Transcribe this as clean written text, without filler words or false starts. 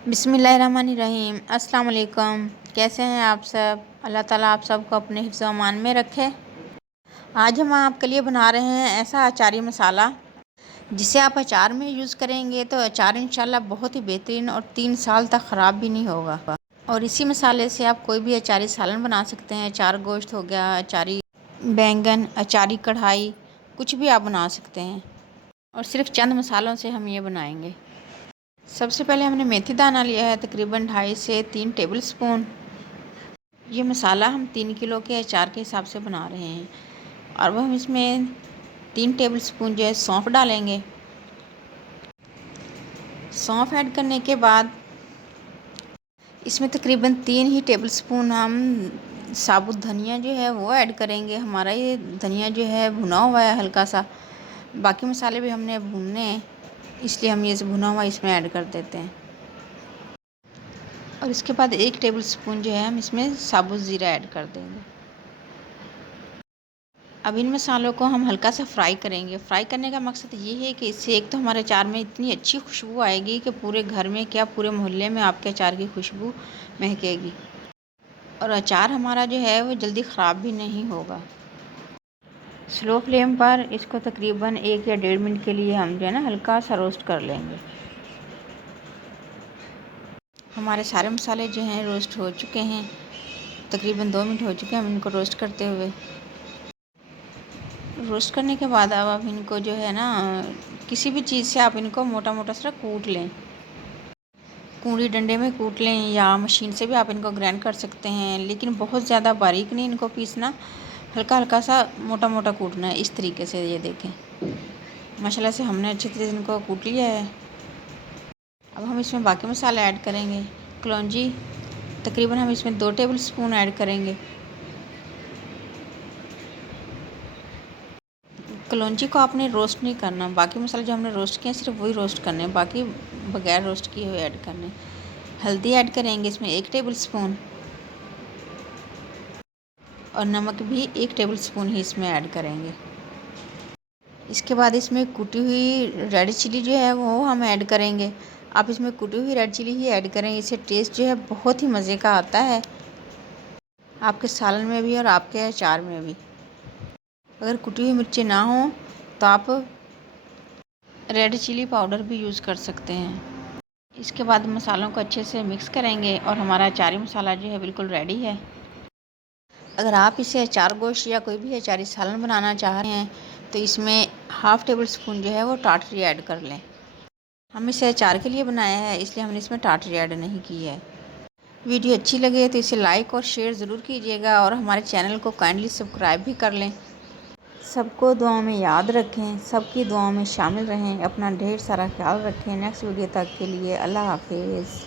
बिस्मिल्लाहिर्रहमानिर्रहीम। अस्सलाम वालेकुम। कैसे हैं आप सब? अल्लाह ताला आप सबको अपने हिफ्ज़ व अमान में रखे। आज हम आपके लिए बना रहे हैं ऐसा अचारी मसाला जिसे आप अचार में यूज़ करेंगे तो अचार इंशाल्लाह बहुत ही बेहतरीन और 3 साल तक ख़राब भी नहीं होगा। और इसी मसाले से आप कोई भी अचारी सालन बना सकते हैं। अचार गोश्त हो गया, अचारी बैंगन, अचारी कढ़ाई, कुछ भी आप बना सकते हैं। और सिर्फ चंद मसालों से हम ये बनाएंगे। सबसे पहले हमने मेथी दाना लिया है तकरीबन 2.5 से 3 टेबल स्पून। ये मसाला हम 3 किलो के अचार के हिसाब से बना रहे हैं। और वह हम इसमें 3 टेबल स्पून जो है सौंफ डालेंगे। सौंफ ऐड करने के बाद इसमें तकरीबन 3 ही टेबल स्पून हम साबुत धनिया जो है वो ऐड करेंगे। हमारा ये धनिया जो है भुना हुआ है हल्का सा, बाकी मसाले भी हमने भूनने हैं इसलिए हम ये भुना हुआ इसमें ऐड कर देते हैं। और इसके बाद 1 टेबल स्पून जो है हम इसमें साबुत ज़ीरा ऐड कर देंगे। अब इन मसालों को हम हल्का सा फ्राई करेंगे। फ्राई करने का मकसद ये है कि इससे एक तो हमारे अचार में इतनी अच्छी खुशबू आएगी कि पूरे घर में क्या पूरे मोहल्ले में आपके अचार की खुशबू महकेगी। और अचार हमारा जो है वो जल्दी ख़राब भी नहीं होगा। स्लो फ्लेम पर इसको तकरीबन 1 या 1.5 मिनट के लिए हम जो है ना हल्का सा रोस्ट कर लेंगे। हमारे सारे मसाले जो हैं रोस्ट हो चुके हैं। तकरीबन 2 मिनट हो चुके हैं हम इनको रोस्ट करते हुए। रोस्ट करने के बाद अब आप इनको जो है ना किसी भी चीज़ से आप इनको मोटा मोटा सा कूट लें। कूड़ी डंडे में कूट लें या मशीन से भी आप इनको ग्राइंड कर सकते हैं, लेकिन बहुत ज़्यादा बारीक नहीं इनको पीसना, हल्का हल्का सा मोटा मोटा कूटना है। इस तरीके से ये देखें माशाल्लाह से हमने अच्छी तरह से इनको कूट लिया है। अब हम इसमें बाकी मसाले ऐड करेंगे। कलौंजी तकरीबन हम इसमें 2 टेबल स्पून ऐड करेंगे। कलौंजी को आपने रोस्ट नहीं करना, बाकी मसाले जो हमने रोस्ट किए हैं सिर्फ वही रोस्ट करने हैं, बाकी बगैर रोस्ट किए हुए ऐड करने। हल्दी ऐड करेंगे इसमें 1 टेबल स्पून और नमक भी 1 टेबल स्पून ही इसमें ऐड करेंगे। इसके बाद इसमें कुटी हुई रेड चिली जो है वो हम ऐड करेंगे। आप इसमें कुटी हुई रेड चिली ही ऐड करें, इससे टेस्ट जो है बहुत ही मज़े का आता है आपके सालन में भी और आपके अचार में भी। अगर कुटी हुई मिर्ची ना हो तो आप रेड चिली पाउडर भी यूज़ कर सकते हैं। इसके बाद मसालों को अच्छे से मिक्स करेंगे और हमारा अचारी मसाला जो है बिल्कुल रेडी है। अगर आप इसे अचार गोश्त या कोई भी अचारी सालन बनाना चाह रहे हैं तो इसमें 1/2 टेबल स्पून जो है वो टाटरी ऐड कर लें। हम इसे अचार के लिए बनाया है इसलिए हमने इसमें टाटरी ऐड नहीं की है। वीडियो अच्छी लगे तो इसे लाइक और शेयर ज़रूर कीजिएगा और हमारे चैनल को काइंडली सब्सक्राइब भी कर लें। सबको दुआओं में याद रखें, सबकी दुआओं में शामिल रहें। अपना ढेर सारा ख्याल रखें। नेक्स्ट वीडियो तक के लिए अल्लाह हाफिज़।